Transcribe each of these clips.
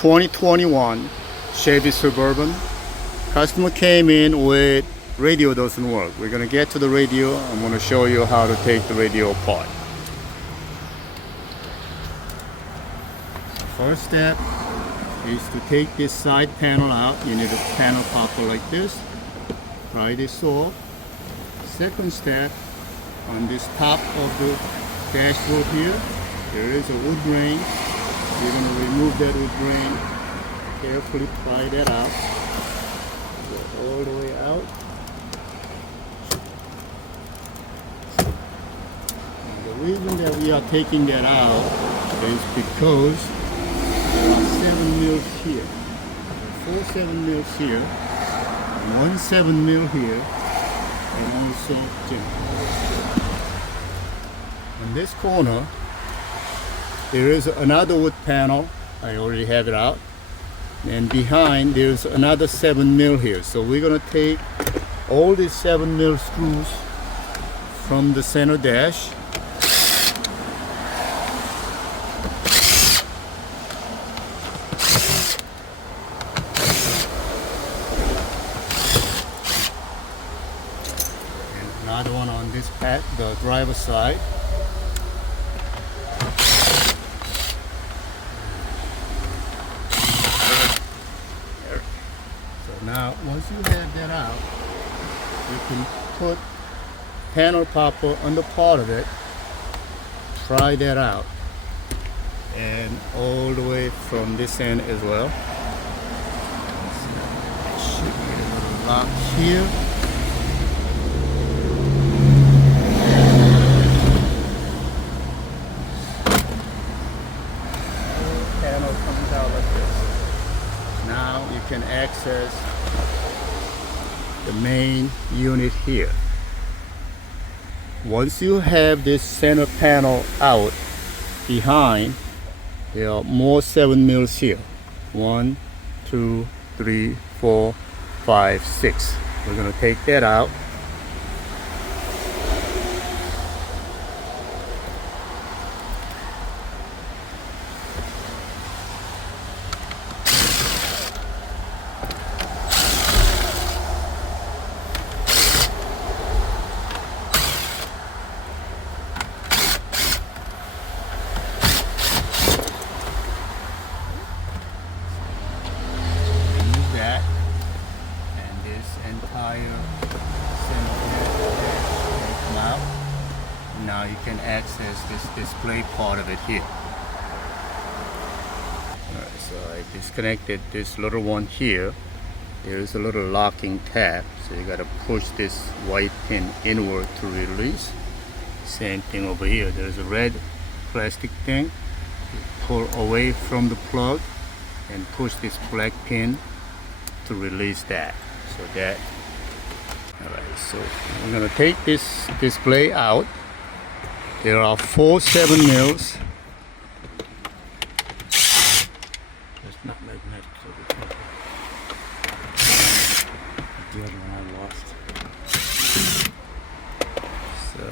2021 Chevy Suburban. Customer came in with radio doesn't work. We're gonna get to the radio. I'm gonna show you how to take the radio apart. First step is to take this side panel out. You need a panel popper like this. Pry this off. Second step, on this top of the dashboard here, there is a wood grain. You're going to remove that wood grain. Carefully pry that out. Go all the way out. Now, the reason that we are taking that out is because there are 7 mils here. There are 4 7 mils here, 1 7 mil here, and also on this corner there is another wood panel. I already have it out, and behind there's another 7 mil here. So we're gonna take all these 7 mil screws from the center dash. Another one on this pad, the driver's side. There. So now, once you have that out, you can put panel popper on the part of it, pry that out, and all the way from this end as well. So, should be a little lock here. Comes out like this. Now you can access the main unit here. Once you have this center panel out, behind there are more 7 mils here. 1, 2, 3, 4, 5, 6. We're going to take that out. Now you can access this display part of it here. Alright, so I disconnected this little one here. There is a little locking tab, so you gotta push this white pin inward to release. Same thing over here. There's a red plastic thing. You pull away from the plug and push this black pin to release that. So that. Alright, so I'm gonna take this display out. There are 4 7 mils. It's not magnetic, so we can't. The other one I lost. So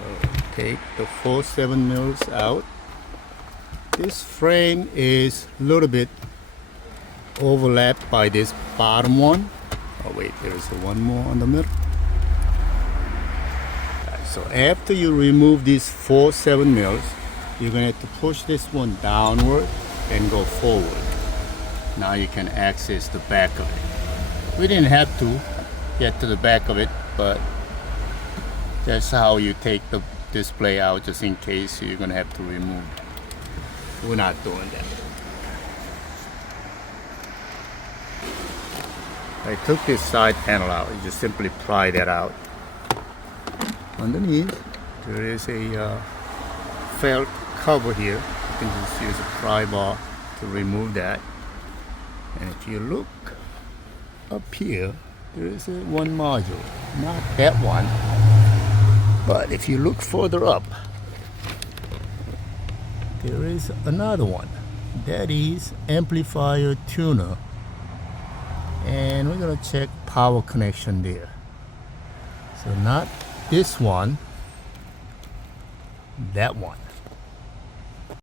take the 4 7 mils out. This frame is a little bit overlapped by this bottom one. Oh wait, there is one more on the middle. So after you remove these 4 7 mils, you're going to have to push this one downward and go forward. Now you can access the back of it. We didn't have to get to the back of it, but that's how you take the display out, just in case you're going to have to remove it. We're not doing that. I took this side panel out. You just simply pry that out. Underneath there is a felt cover here. You can just use a pry bar to remove that. And if you look up here, there is one module, not that one, but if you look further up, there is another one. That is amplifier tuner, and we're going to check power connection there. So not this one, that one.